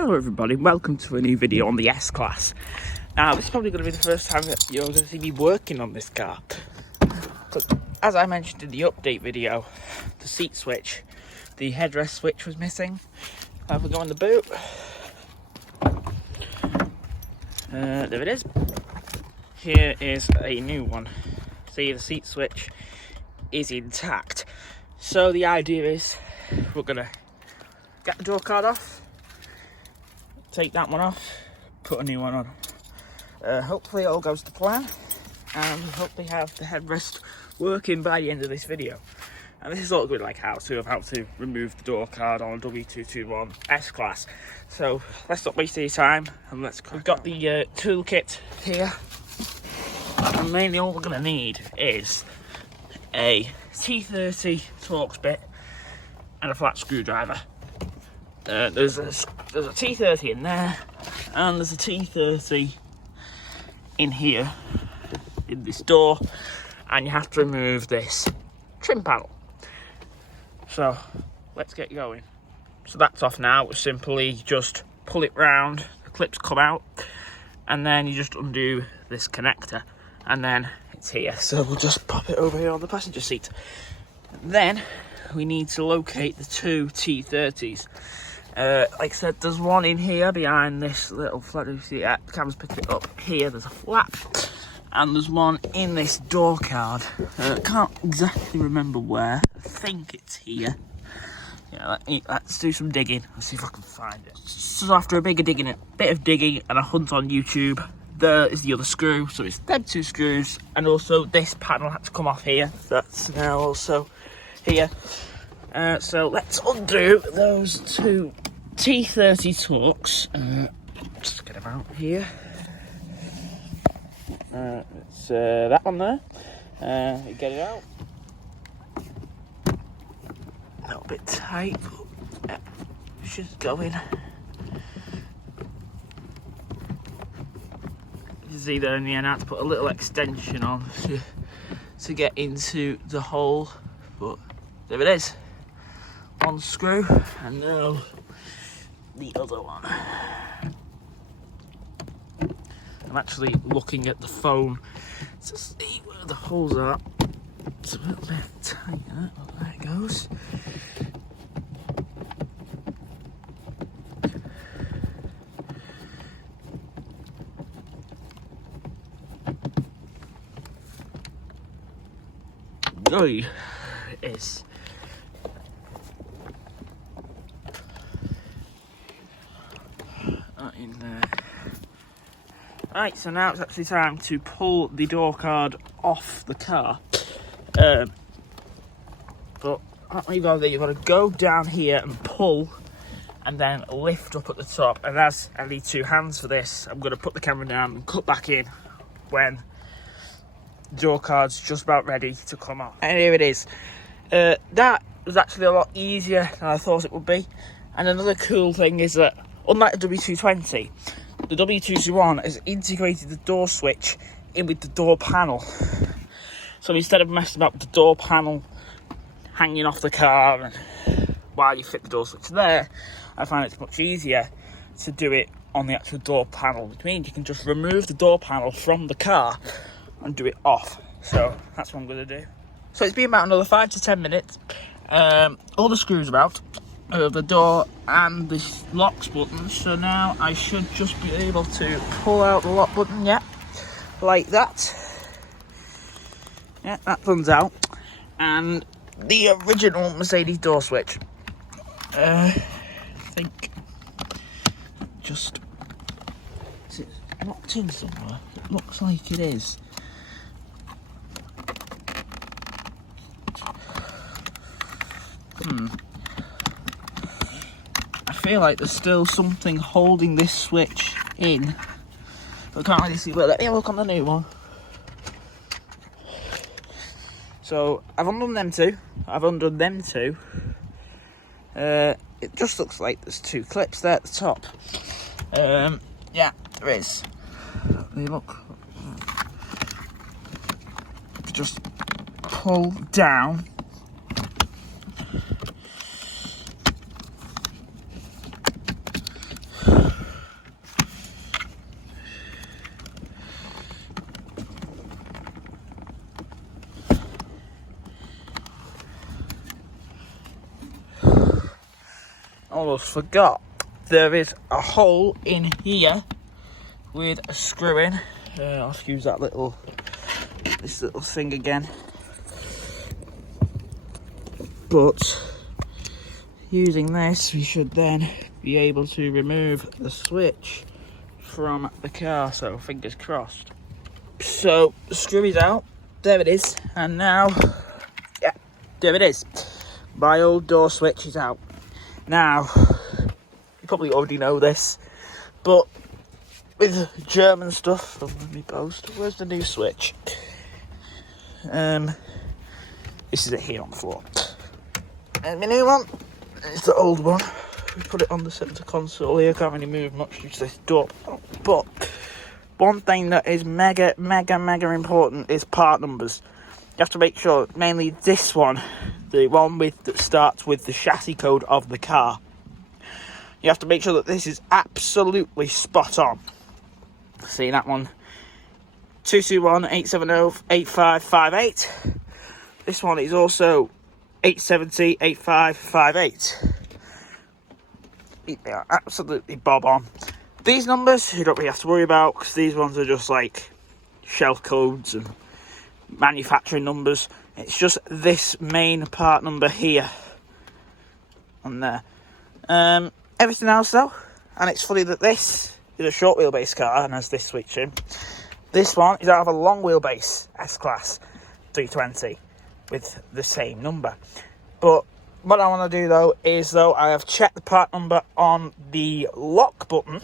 Hello everybody, welcome to a new video on the S-Class. Now this is probably going to be the first time that you're going to see me working on this car. Because as I mentioned in the update video, the seat switch, the headrest switch was missing. If we go in the boot, there it is. Here is a new one. See, the seat switch is intact. So the idea is we're going to get the door card off, take that one off, put a new one on. Hopefully it all goes to plan, and hopefully have the headrest working by the end of this video. And this is all good, like how to remove the door card on a W221 S-Class. So let's not waste any time and let's crack. We've got the toolkit here, and mainly all we're going to need is a T30 Torx bit and a flat screwdriver. There's a T30 in there, and there's a T30 in here, in this door, and you have to remove this trim panel. So let's get going. So that's off now. We simply just pull it round, the clips come out, and then you just undo this connector, and then it's here. So we'll just pop it over here on the passenger seat. Then we need to locate the two T30s. Like I said, there's one in here behind this little flap. You see the camera's picking it up here. There's a flap, and there's one in this door card. Can't exactly remember where. I think it's here. Yeah, let's do some digging. Let's see if I can find it. So after a bit of digging and a hunt on YouTube, there is the other screw. So it's them two screws, and also this panel had to come off here. That's now also here. So let's undo those two T30 Torx. Just get them out here. It's that one there. Get it out. A little bit tight, but should go in. You see there in the end, I had to put a little extension on to get into the hole, but there it is. One screw, and now the other one. I'm actually looking at the phone to see where the holes are. It's a little bit tighter. Oh, there it goes. Oh, it is. In there. Right, so now it's actually time to pull the door card off the car. But what you've got to do, you've got to go down here and pull, and then lift up at the top. And as I need two hands for this, I'm going to put the camera down and cut back in when the door card's just about ready to come off. And here it is. That was actually a lot easier than I thought it would be. And another cool thing is that, unlike the W220, the W221 has integrated the door switch in with the door panel. So instead of messing up the door panel hanging off the car and while you fit the door switch there, I find it's much easier to do it on the actual door panel, which means you can just remove the door panel from the car and do it off. So that's what I'm going to do. So it's been about another 5 to 10 minutes. All the screws are out of the door and the locks button, so now I should just be able to pull out the lock button, like that. Yeah, that one's out. And the original Mercedes door switch. I think just, is it locked in somewhere? It looks like it is. I feel like there's still something holding this switch in, but I can't really see. But let me have a look on the new one. So I've undone them two. It just looks like there's two clips there at the top. Yeah, there is. Let me look. If you just pull down. almost forgot. There is a hole in here with a screw in. I'll use this little thing again. But using this, we should then be able to remove the switch from the car. So fingers crossed. So the screw is out. There it is. And now, yeah, there it is. My old door switch is out. Now, you probably already know this, but with German stuff, let me post. Where's the new switch? This is it here on the floor. And my new one is the old one. We put it on the centre console here. Can't really move much due to this door. But one thing that is mega important is part numbers. You have to make sure, mainly this one, the one that starts with the chassis code of the car. You have to make sure that this is absolutely spot on. See that one? 221 870 8558. This one is also 870 8558. They are absolutely bob on. These numbers you don't really have to worry about, because these ones are just like shelf codes and manufacturing numbers. It's just this main part number here on there. Everything else though, and it's funny that this is a short wheelbase car and has this switch in. This one is out of a long wheelbase S-Class 320 with the same number. But what I want to do though is I have checked the part number on the lock button,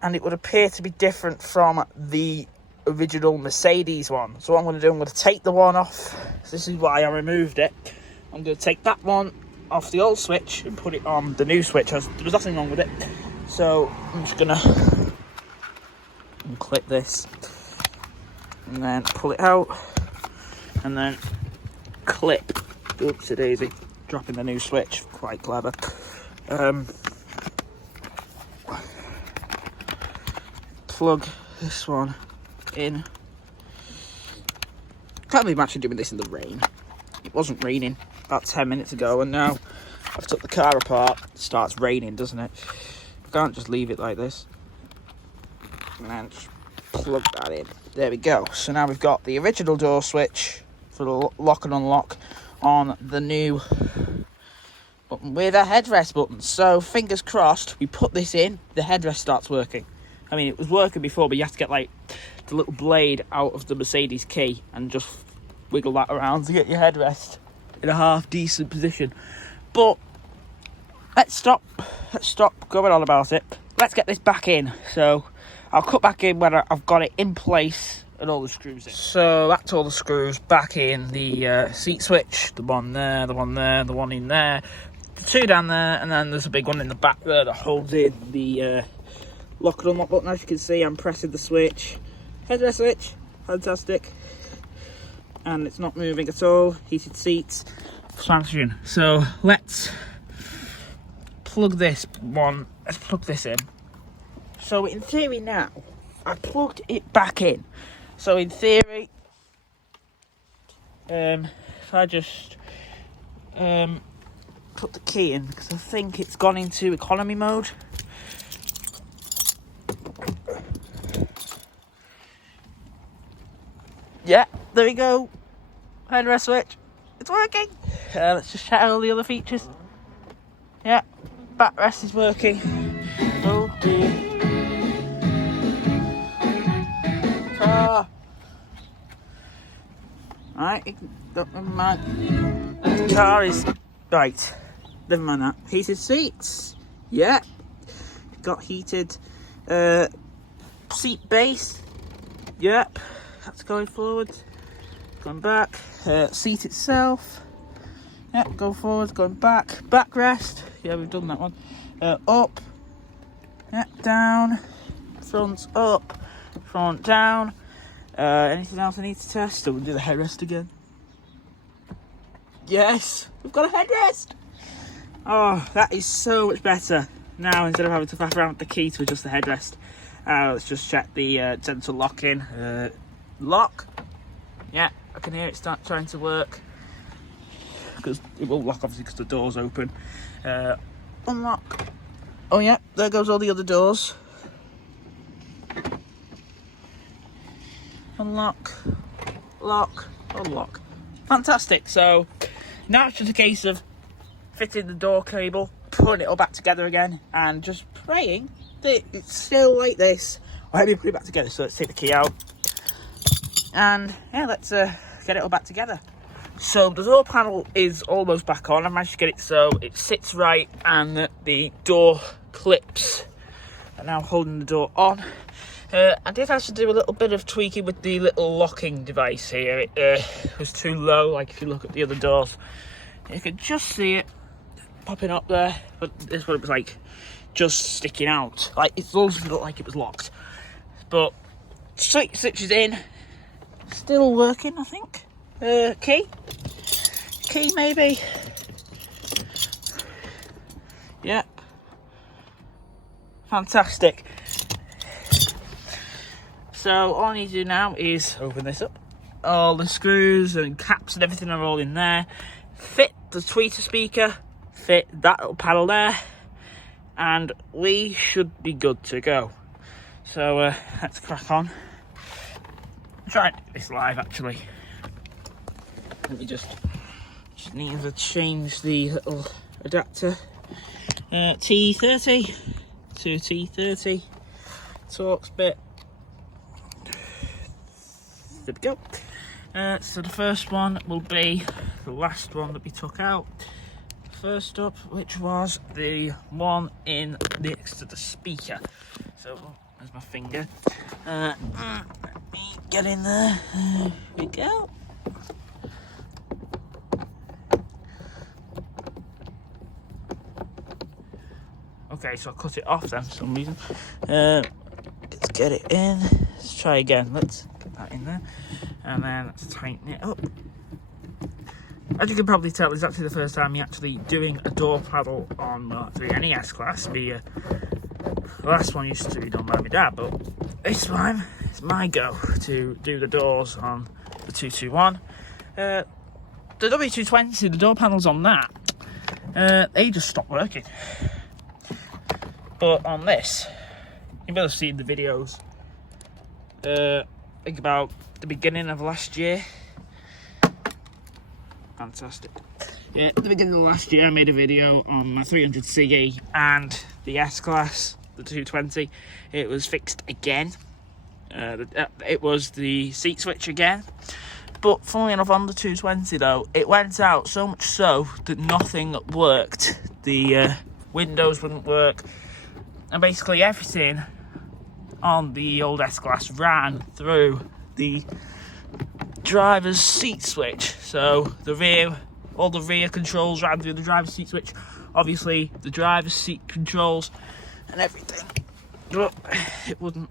and it would appear to be different from the original Mercedes one. So what I'm going to do, I'm going to take the one off. So this is why I removed it. I'm going to take that one off the old switch and put it on the new switch. There was nothing wrong with it. So I'm just going to clip this and then pull it out and then clip. Oopsie daisy, dropping the new switch, quite clever. Plug this one in. Can't believe I'm actually doing this in the rain. It wasn't raining about 10 minutes ago, and now I've took the car apart. It starts raining, doesn't it? I can't just leave it like this. And then just plug that in. There we go. So now we've got the original door switch for the lock and unlock on the new button with a headrest button. So fingers crossed, we put this in, the headrest starts working. I mean, it was working before, but you have to get like the little blade out of the Mercedes key and just wiggle that around to get your headrest in a half decent position. But let's stop going on about it. Let's get this back in. So I'll cut back in when I've got it in place and all the screws in. So that's all the screws back in. The seat switch, the one there, the one there, the one in there, the two down there, and then there's a big one in the back there that holds in the lock and unlock button. As you can see, I'm pressing the switch. Headrest switch, fantastic. And it's not moving at all. Heated seats, function. So let's plug this one. Let's plug this in. So in theory now, I plugged it back in. So in theory, if I just put the key in, because I think it's gone into economy mode. Yeah, there we go. Headrest switch. It's working. Let's just check all the other features. Yeah, backrest is working. Oh dear. Car. Right, never mind. The car is right. Never mind that. Heated seats. Yeah. Got heated seat base. Yep. That's going forward. Going back. Seat itself. Yep, go forward, going back. Backrest. Yeah, we've done that one. Up. Yep, down. Front up. Front down. Anything else I need to test? So we'll do the headrest again. Yes, we've got a headrest. Oh, that is so much better. Now, instead of having to faff around with the key to adjust the headrest, let's just check the central lock in. Lock. Yeah, I can hear it start trying to work. Because it will lock, obviously, because the door's open. unlock. Oh yeah, there goes all the other doors. Unlock, lock, unlock. Fantastic. So now it's just a case of fitting the door cable, putting it all back together again, and just praying that it's still like this. I'll help you put it back together. So let's take the key out, and yeah, let's get it all back together. So the door panel is almost back on. I managed to get it so it sits right, and the door clips are now holding the door on. I did have to do a little bit of tweaking with the little locking device here. It was too low, like if you look at the other doors, you could just see it popping up there, but this one it was like just sticking out. Like it almost looked like it was locked. But switches in, still working, I think. Key maybe. Yep. Fantastic. So all I need to do now is open this up. All the screws and caps and everything are all in there. Fit the tweeter speaker, fit that little panel there, and we should be good to go. So let's crack on. I'm trying to do this live actually. Let me just need to change the little adapter. T30 to T30 Torx bit. There we go. So the first one will be the last one that we took out. First up, which was the one in next to the speaker. So there's my finger. Let me get in there. There we go. Okay, so I cut it off then for some reason. Let's get it in. Let's try again. Let's get that in there. And then let's tighten it up. As you can probably tell, it's actually the first time you're actually doing a door panel on the NES class. The last one used to be done by my dad, but this time it's my go to do the doors on the 221. The W220, the door panels on that, they just stopped working. But on this, you may have seen the videos, I think about the beginning of last year. Fantastic. Yeah, at the beginning of last year I made a video on my 300 CE and the S-Class, the 220. It was fixed again. It was the seat switch again. But funnily enough, on the 220 though, it went out so much so that nothing worked. The windows wouldn't work. And basically everything on the old S-Class ran through the driver's seat switch. So all the rear controls ran through the driver's seat switch. Obviously the driver's seat controls and everything. But it wouldn't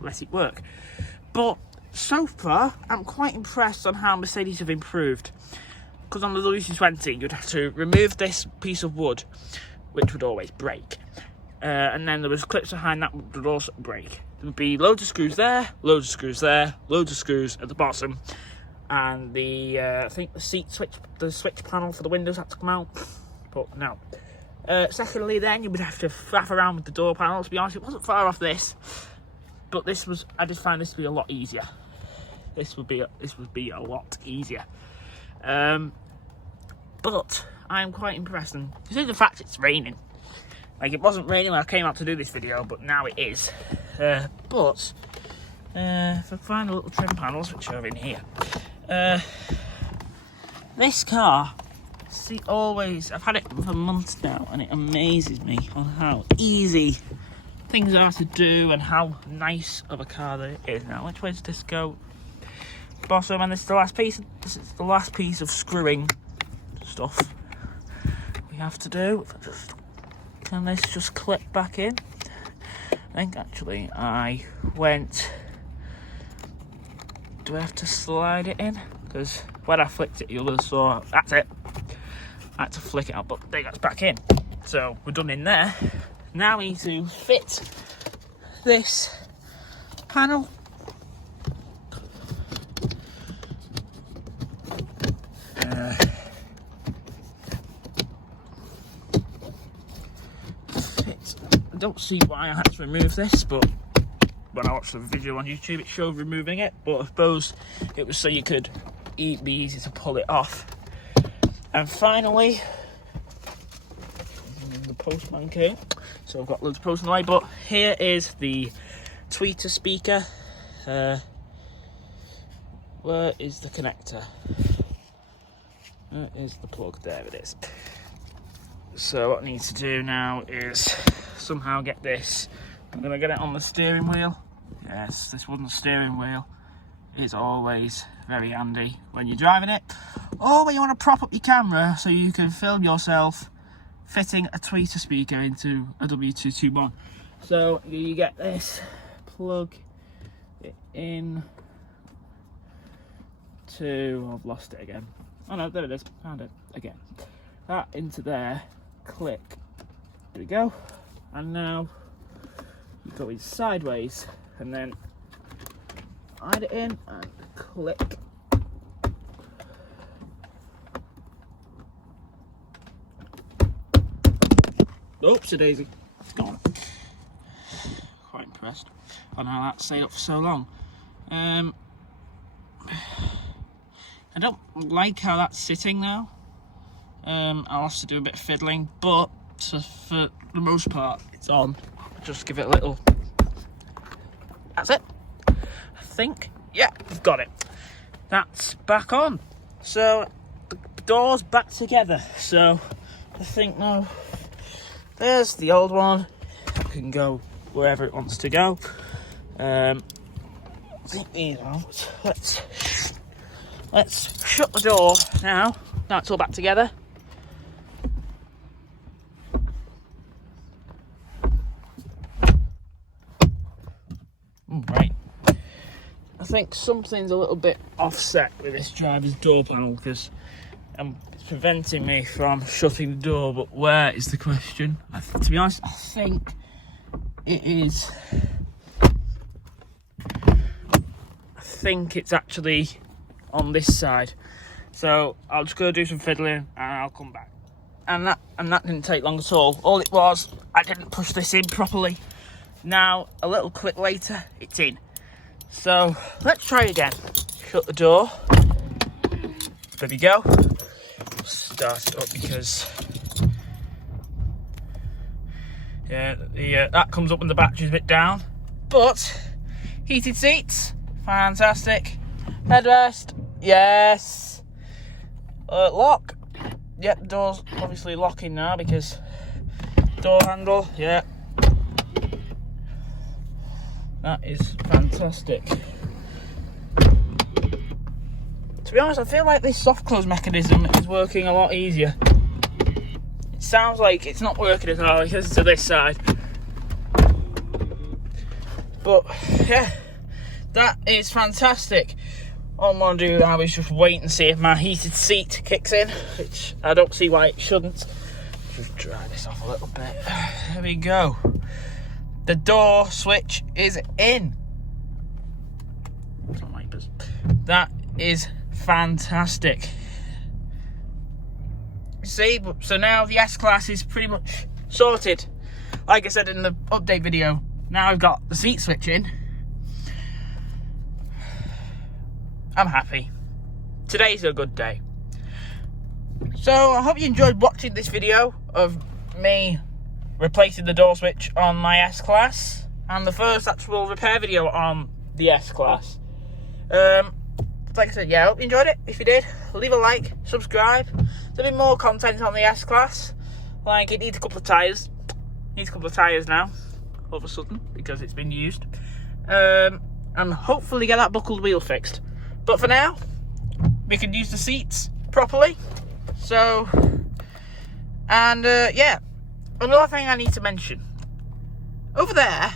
let it work. But so far, I'm quite impressed on how Mercedes have improved. Because on the W220, you'd have to remove this piece of wood, which would always break. And then there was clips behind that would also break. There would be loads of screws there, loads of screws there, loads of screws at the bottom, and the I think the switch panel for the windows had to come out, but no. Secondly, then you would have to faff around with the door panel. To be honest, it wasn't far off this, but I did find this to be a lot easier. This would be a lot easier. But I'm quite impressed, and considering the fact it's raining. Like, it wasn't raining when I came out to do this video, but now it is. If I find the little trim panels, which are in here. This car, I've had it for months now, and it amazes me on how easy things are to do and how nice of a car that it is. Now, which way does this go? Bottom, and this is the last piece of screwing stuff we have to do. Can this just clip back in? I think actually do I have to slide it in? Because when I flicked it, you would have saw, that's it. I had to flick it out, but there it goes back in. So we're done in there. Now we need to fit this panel. I don't see why I had to remove this, but when I watched the video on YouTube it showed removing it, but I suppose it was so you could be easy to pull it off. And finally, the postman came, so I've got loads of posts on the way, but here is the tweeter speaker. Where is the connector? Where is the plug? There it is. So what I need to do now is somehow get this. I'm going to get it on the steering wheel. Yes, this wooden steering wheel is always very handy when you're driving it, or when you want to prop up your camera so you can film yourself fitting a tweeter speaker into a W221. So you get this, plug it in to, I've lost it again. Oh no, there it is, found it again. That into there, click, there we go. And now you go in sideways and then hide it in and click. Oopsie daisy, it's gone. Quite impressed on how that stayed up for so long. I don't like how that's sitting now. I'll have to do a bit of fiddling, but for the most part it's on. Just give it a little. That's it. I think, yeah, we've got it. That's back on. So the door's back together. So I think now there's the old one. It can go wherever it wants to go. I think these out. Let's shut the door now. Now it's all back together. Right. I think something's a little bit offset with this driver's door panel because it's preventing me from shutting the door, but where is the question? To be honest, I think it is. I think it's actually on this side. So I'll just go do some fiddling and I'll come back. And that didn't take long at all. All it was, I didn't push this in properly. Now, a little click later, it's in. So let's try again. Shut the door. There we go. Start it up because that comes up when the battery's a bit down. But heated seats, fantastic. Headrest, yes. Lock. Yep, the door's obviously locking now because door handle, yeah. That is fantastic. To be honest, I feel like this soft close mechanism is working a lot easier. It sounds like it's not working at all because it's to this side. But yeah, that is fantastic. All I'm going to do now is just wait and see if my heated seat kicks in, which I don't see why it shouldn't. Just dry this off a little bit. There we go. The door switch is in. That is fantastic. See, so now the S-Class is pretty much sorted. Like I said in the update video, now I've got the seat switch in. I'm happy. Today's a good day. So I hope you enjoyed watching this video of me replacing the door switch on my S-Class and the first actual repair video on the S-Class. Like I said, yeah, I hope you enjoyed it. If you did, leave a like, subscribe. There'll be more content on the S-Class. Like, it needs a couple of tyres. Needs a couple of tyres now, all of a sudden, because it's been used. And hopefully get that buckled wheel fixed. But for now, we can use the seats properly. So, and yeah, another thing I need to mention. Over there,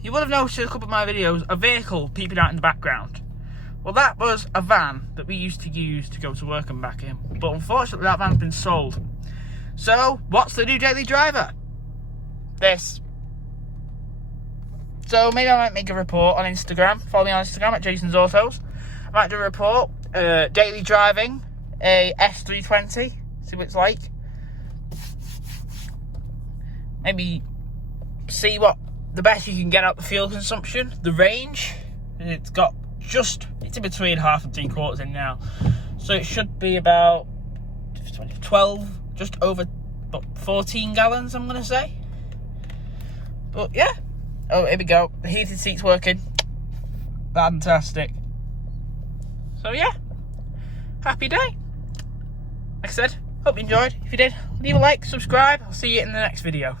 you would have noticed in a couple of my videos, a vehicle peeping out in the background. Well, that was a van that we used to use to go to work and back in. But unfortunately, that van's been sold. So, what's the new daily driver? This. So, maybe I might make a report on Instagram. Follow me on Instagram at Jason's Autos. I might do a report, daily driving a S320, see what it's like. Maybe see what the best you can get out the fuel consumption, the range. It's in between half and 3/4 in now, so it should be about 12, just over 14 gallons, I'm gonna say. But yeah, oh, here we go, the heated seat's working, fantastic. So yeah, happy day. Like I said, hope you enjoyed. If you did, leave a like, subscribe. I'll see you in the next video.